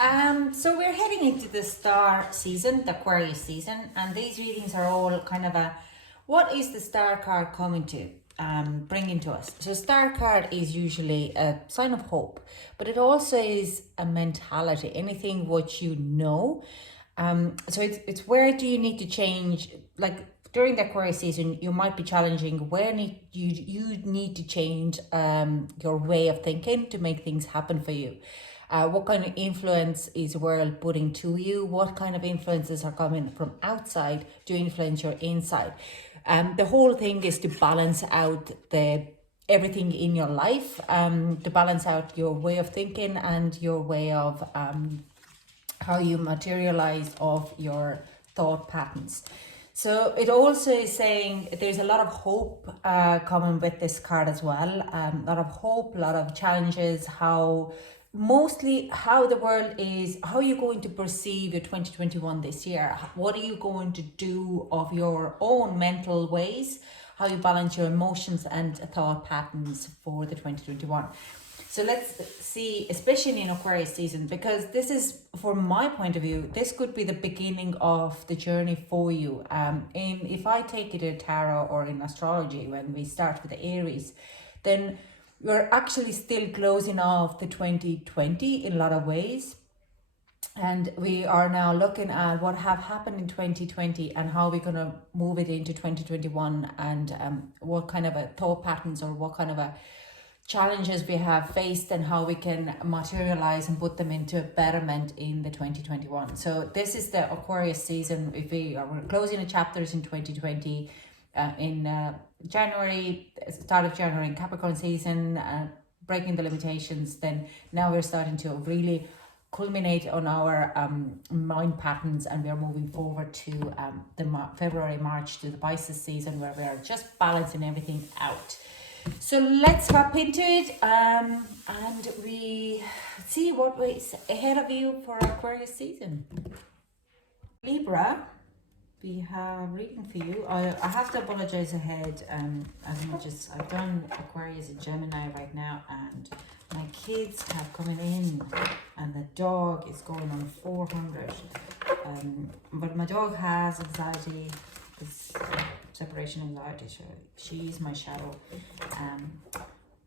So we're heading into the star season, the Aquarius season, and these readings are all kind of what is the star card coming to bringing to us? So star card is usually a sign of hope, but it also is a mentality, anything what you know. So it's where do you need to change, like during the Aquarius season, you might be challenging where you need to change your way of thinking to make things happen for you. What kind of influence is the world putting to you? What kind of influences are coming from outside to influence your inside? The whole thing is to balance out everything in your life, to balance out your way of thinking and your way of how you materialize of your thought patterns. So it also is saying there's a lot of hope coming with this card as well. A lot of hope, a lot of challenges, mostly how the world is, how you're going to perceive your 2021 this year. What are you going to do of your own mental ways? How you balance your emotions and thought patterns for the 2021. So let's see, especially in Aquarius season, because this is, from my point of view, this could be the beginning of the journey for you. If I take it in tarot or in astrology, when we start with the Aries, then we're actually still closing off the 2020 in a lot of ways. And we are now looking at what have happened in 2020 and how we're going to move it into 2021, and what kind of thought patterns or what kind of challenges we have faced and how we can materialize and put them into a betterment in the 2021. So this is the Aquarius season. If we're closing the chapters in 2020 in January, start of January in Capricorn season, breaking the limitations, then now we're starting to really culminate on our mind patterns, and we are moving forward to the February, March, to the Pisces season, where we are just balancing everything out. So let's hop into it, and we see what is ahead of you for Aquarius season. Libra, we have reading for you. I have to apologize ahead, as much as I've done Aquarius and Gemini right now, and my kids have coming in, and the dog is going on 400. But my dog has anxiety. It's separation anxiety, so she's my shadow.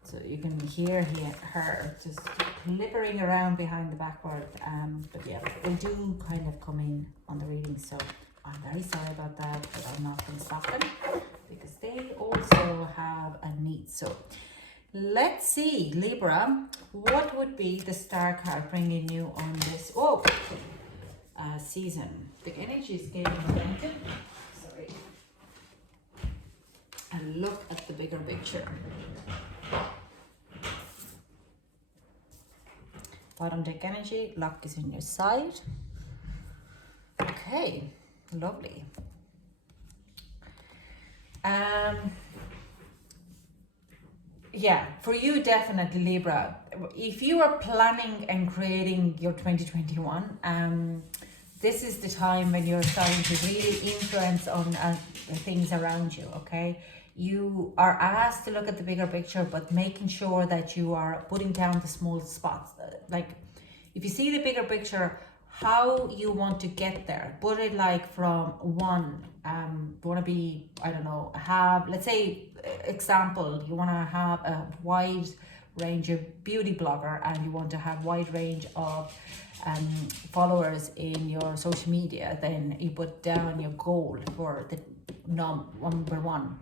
So you can hear her just flippering around behind the backboard. But yeah, they do kind of come in on the reading, so I'm very sorry about that, but I'm not going to stop them because they also have a need. So let's see, Libra, what would be the star card bringing you on this season? The energy is getting momentum. Sorry. And look at the bigger picture. Bottom deck energy, luck is in your side. Okay, lovely. Yeah, for you definitely, Libra. If you are planning and creating your 2021, this is the time when you're starting to really influence on the things around you, okay? You are asked to look at the bigger picture, but making sure that you are putting down the small spots. Like, if you see the bigger picture, how you want to get there, put it like from one, you want to be, I don't know, let's say, example, you want to have a wide range of beauty blogger, and you want to have wide range of followers in your social media, then you put down your goal for the number one,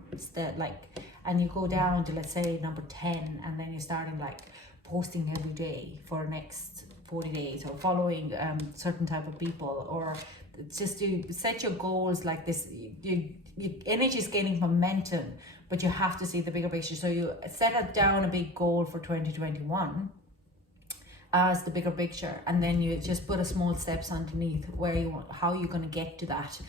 and you go down to, let's say, number 10, and then you're starting like posting every day for next 40 days, or following certain type of people, or just to set your goals like this. Your energy is gaining momentum, but you have to see the bigger picture. So you set down a big goal for 2021 as the bigger picture, and then you just put a small steps underneath where you want, how you're going to get to that.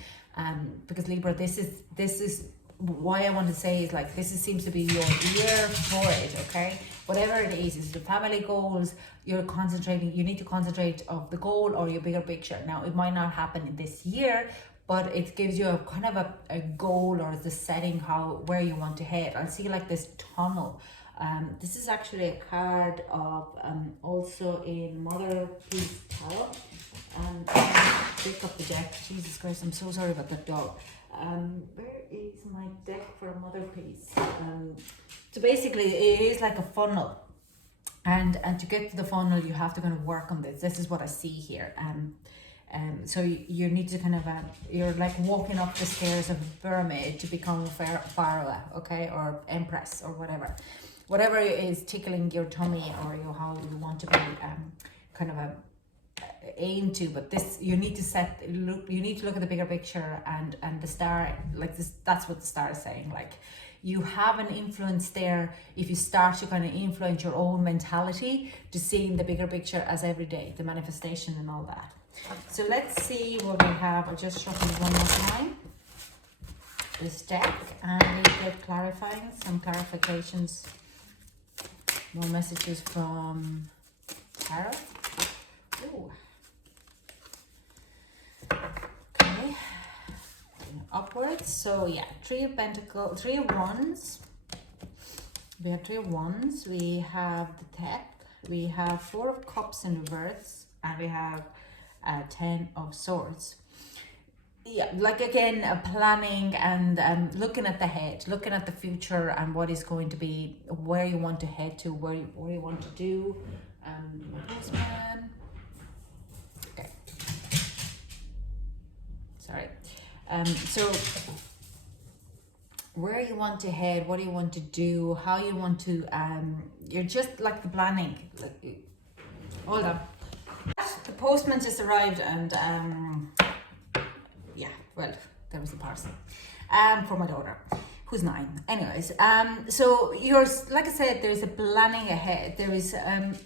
Because Libra, this is why I want to say is like, seems to be your year for it, okay? Whatever it is the family goals, you need to concentrate of the goal or your bigger picture. Now, it might not happen in this year, but it gives you a kind of a goal, or the setting where you want to head. I see like this tunnel. This is actually a card of also in Mother Peace Tarot. deck. Jesus Christ, I'm so sorry about that dog. Where is my deck for a mother piece? So basically it is like a funnel, and to get to the funnel you have to kind of work on this. This is what I see here. So you need to kind of you're like walking up the stairs of a pyramid to become pharaoh, okay, or empress, or whatever is tickling your tummy, or how you want to be kind of aim to. But this, you need to look at the bigger picture, and the star, like this, that's what the star is saying. Like, you have an influence there if you start to kind of influence your own mentality to seeing the bigger picture as every day, the manifestation and all that. So let's see what we have. I just shuffled one more time this deck, and we get some clarifications, more messages from Tarot. Ooh. Okay, upwards. So yeah, Three of Pentacles, Three of Wands. We have Three of Wands. We have the Death. We have Four of Cups in reverse, and we have 10 of Swords. Yeah, like again, planning and looking at the head, looking at the future and what is going to be, where you want to head to, what you want to do. My husband. Okay. Sorry. So where you want to head, what do you want to do, how you want to, you're just like the planning. Like, hold on. The postman just arrived, and yeah, well, there was a parcel for my daughter, who's 9. Anyways, so you're, like I said, there's a planning ahead. There is and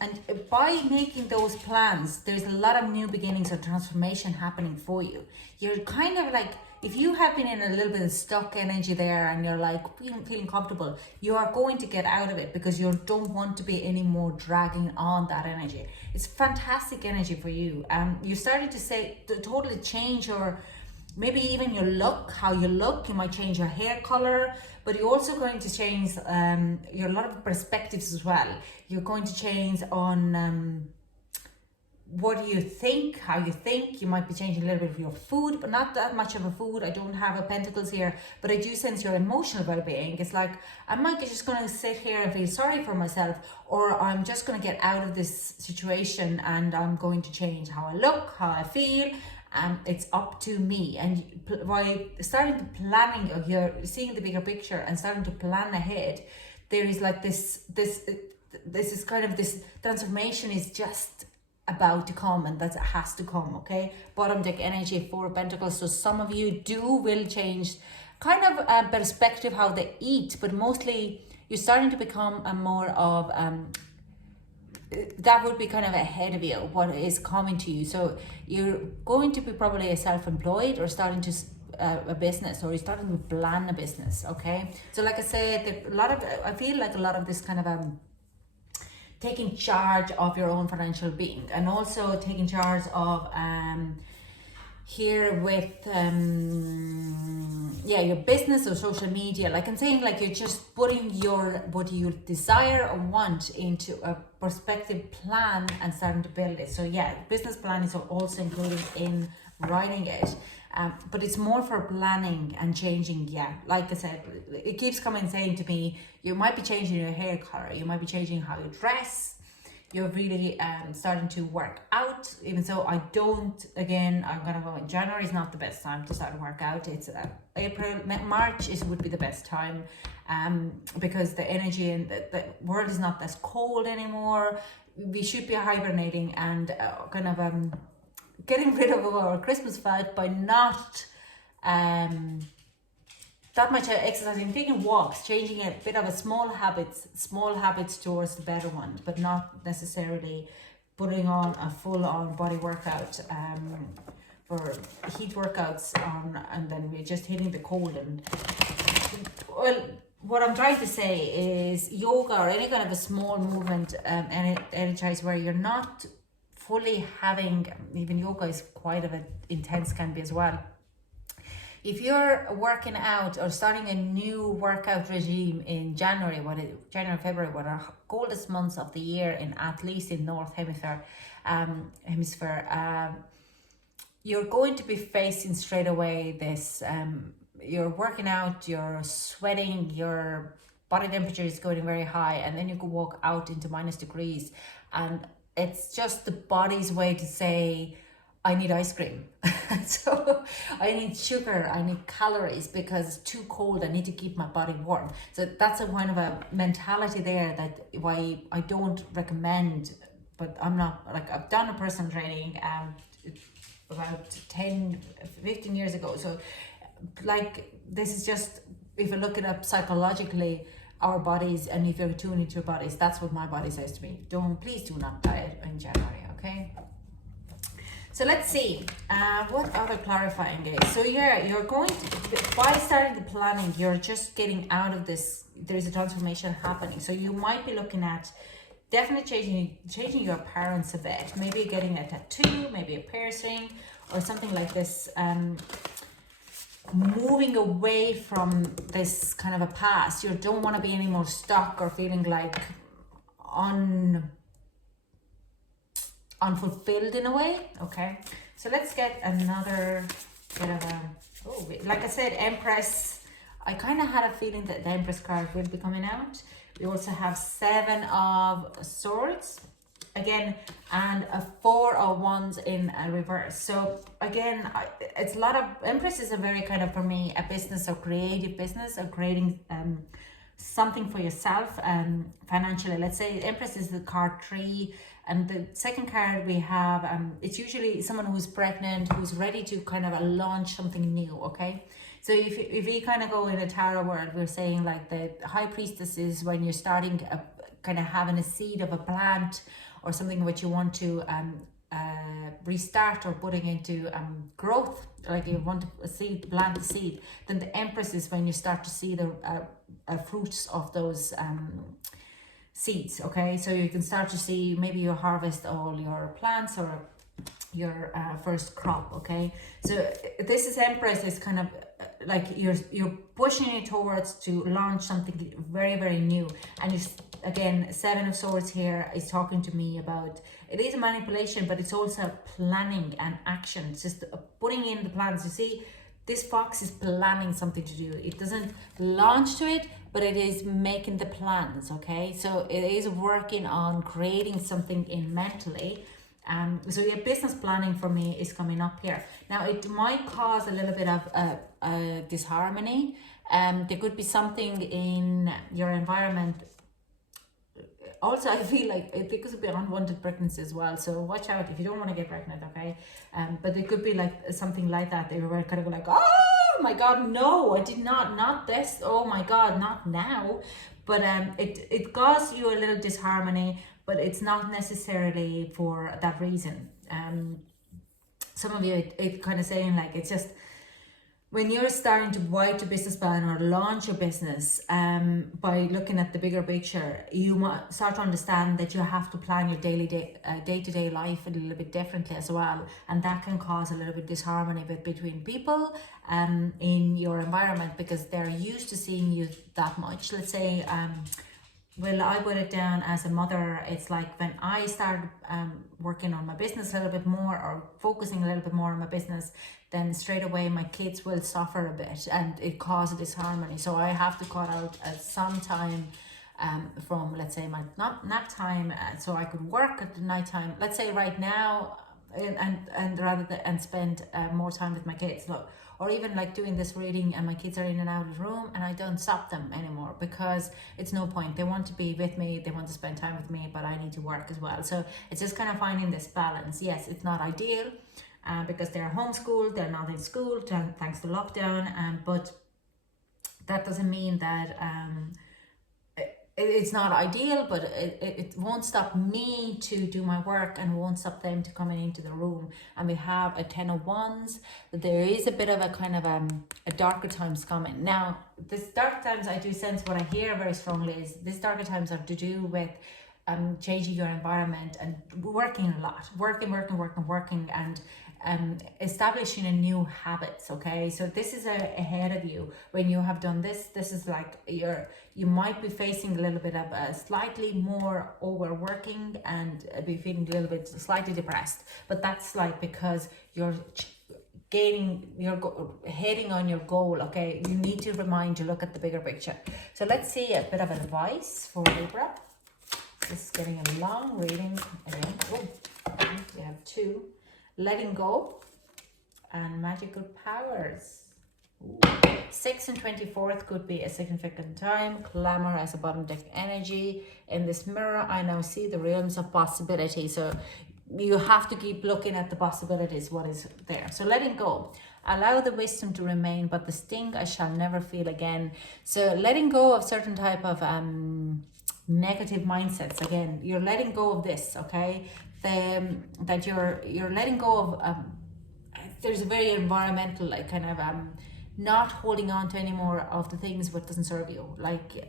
by making those plans, there's a lot of new beginnings or transformation happening for you. You're kind of like, if you have been in a little bit of stuck energy there, and you're like feeling comfortable, you are going to get out of it, because you don't want to be anymore dragging on that energy. It's fantastic energy for you. You're starting to totally change your, maybe even your look, how you look. You might change your hair color, but you're also going to change your, a lot of perspectives as well. You're going to change on what do you think, how you think. You might be changing a little bit of your food, but not that much of a food. I don't have a pentacles here, but I do sense your emotional well-being. It's like, I might be just going to sit here and feel sorry for myself, or I'm just going to get out of this situation and I'm going to change how I look, how I feel. It's up to me. And by starting to planning, or you're seeing the bigger picture and starting to plan ahead, there is like this is kind of, this transformation is just about to come, and that has to come. Okay, bottom deck energy, 4 of Pentacles. So some of you will change kind of perspective, how they eat, but mostly you're starting to become a more of that would be kind of ahead of you, what is coming to you. So you're going to be probably a self-employed, or starting to a business, or you're starting to plan a business. Okay, so like I said, I feel like a lot of this kind of taking charge of your own financial being, and also taking charge of here with your business or social media. Like I'm saying, like you're just putting what you desire or want into a perspective plan and starting to build it. So yeah, business plan is also included in writing it, but it's more for planning and changing. Yeah, like I said, it keeps coming saying to me, you might be changing your hair color, you might be changing how you dress. You're really starting to work out, even so I don't. Again, I'm gonna go, January is not the best time to start to work out. It's April, March would be the best time, because the energy and the world is not as cold anymore. We should be hibernating and kind of getting rid of our Christmas fat by not that much exercising, taking walks, changing a bit of a small habits towards the better one, but not necessarily putting on a full-on body workout for heat workouts on, and then we're just hitting the cold. And well, what I'm trying to say is yoga, or any kind of a small movement exercise where you're not fully having, even yoga is quite of an intense, can be as well. If you're working out or starting a new workout regime in January, February, what are coldest months of the year, in at least in North Hemisphere, you're going to be facing straight away this, you're working out, you're sweating, your body temperature is going very high, and then you could walk out into -degrees, and it's just the body's way to say, I need ice cream. So I need sugar, I need calories because it's too cold, I need to keep my body warm. So that's a kind of a mentality there that why I don't recommend, but I'm not, like, I've done a personal training about 10, 15 years ago. So like, this is just, if you look it up psychologically, our bodies, and if you're tuned into your bodies, that's what my body says to me. Please do not diet in January, okay? So let's see, what other clarifying is. So yeah, you're going to, by starting the planning, you're just getting out of this, there's a transformation happening. So you might be looking at definitely changing your appearance a bit, maybe getting a tattoo, maybe a piercing, or something like this, moving away from this kind of a past. You don't want to be any more stuck or feeling like unfulfilled in a way. Okay, so let's get another bit of a, oh, like I said, Empress. I kind of had a feeling that the Empress card will be coming out. We also have 7 of Swords again, and a 4 of Wands in a reverse. So again, it's a lot of, Empress is a very kind of, for me, a business, or creative business, of creating something for yourself financially. Let's say Empress is the card 3, and the second card we have, it's usually someone who's pregnant, who's ready to kind of launch something new. Okay, so if we kind of go in a tarot world, we're saying like the High Priestess is when you're starting a kind of having a seed of a plant or something which you want to restart or putting into growth, like you want to plant the seed. Then the Empress is when you start to see the fruits of those seeds. Okay, so you can start to see, maybe you harvest all your plants or your first crop. Okay, so this is Empress is kind of like you're pushing it towards to launch something very, very new. And you, again, 7 of Swords here is talking to me about, it is a manipulation, but it's also planning and action. It's just putting in the plans. You see, this fox is planning something to do. It doesn't launch to it, but it is making the plans. Okay, so it is working on creating something in mentally. So your business planning for me is coming up here. Now it might cause a little bit of disharmony. There could be something in your environment. Also, I feel like there could be unwanted pregnancy as well. So watch out if you don't want to get pregnant, okay? But it could be like something like that. They were kind of like, oh my God, no, I did not this. Oh my God, not now. But it caused you a little disharmony, but it's not necessarily for that reason. Some of you, it kind of saying like, it's just, when you're starting to write a business plan or launch your business, by looking at the bigger picture, you might start to understand that you have to plan your day-to-day life a little bit differently as well, and that can cause a little bit disharmony between people in your environment, because they're used to seeing you that much. Let's say, well, I put it down as a mother. It's like when I started working on my business a little bit more, or focusing a little bit more on my business, then straight away my kids will suffer a bit, and it causes disharmony. So I have to cut out some time from, let's say, my nap time, so I could work at the night time. Let's say right now, and rather than and spend more time with my kids. Look, or even like doing this reading and my kids are in and out of the room and I don't stop them anymore, because it's no point. They want to be with me, they want to spend time with me, but I need to work as well. So it's just kind of finding this balance. Yes, it's not ideal because they're homeschooled, they're not in school thanks to lockdown, but that doesn't mean that it's not ideal, but it won't stop me to do my work, and won't stop them to coming into the room. And we have a 10 of Wands, that there is a bit of a kind of a darker times coming. Now, this dark times, I do sense, what I hear very strongly is this darker times have to do with changing your environment and working a lot, working, and establishing a new habits. Okay, so this is ahead of you. When you have done this is like you might be facing a little bit of a slightly more overworking and be feeling a little bit slightly depressed, but that's like because you're heading on your goal. Okay, you need to remind to look at the bigger picture. So let's see a bit of advice for Libra. This is getting a long reading again. Oh, we have two. Letting go and magical powers. Ooh. 6 and 24th could be a significant time. Clamor as a bottom deck energy. In this mirror, I now see the realms of possibility. So you have to keep looking at the possibilities, what is there. So letting go. Allow the wisdom to remain, but the sting I shall never feel again. So letting go of certain type of negative mindsets. Again, you're letting go of this, okay? That you're letting go of there's a very environmental, like, kind of not holding on to any more of the things what doesn't serve you. Like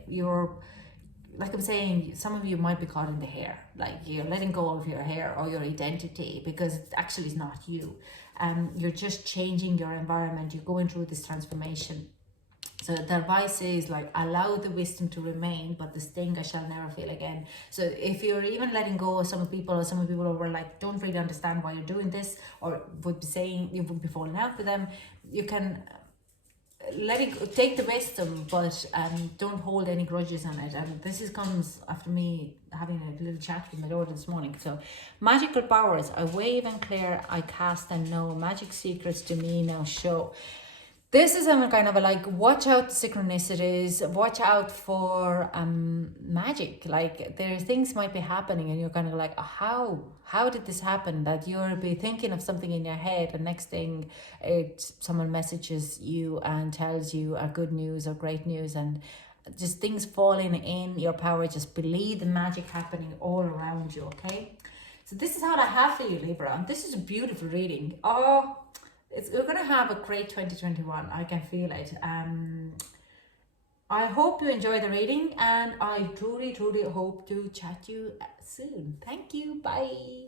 I'm saying, some of you might be caught in the hair. Like, you're letting go of your hair or your identity because it actually is not you. You're just changing your environment. You're going through this transformation. So the advice is, like, allow the wisdom to remain, but the sting I shall never feel again. So if you're even letting go of some people, or some people who were like, don't really understand why you're doing this, or would be saying you would be falling out with them, you can take the wisdom, but don't hold any grudges on it. And this comes after me having a little chat with my daughter this morning. So magical powers, I wave and clear, I cast and know, magic secrets to me now show. This is a kind of a, like, watch out the synchronicities, watch out for magic. Like, there's things might be happening and you're kind of like, how did this happen? That you'll be thinking of something in your head, and next thing someone messages you and tells you a good news or great news, and just things falling in your power. Just believe the magic happening all around you, okay? So this is how I have for you, Libra, and this is a beautiful reading. You're going to have a great 2021. I can feel it. I hope you enjoy the reading, and I truly, truly hope to chat to you soon. Thank you. Bye.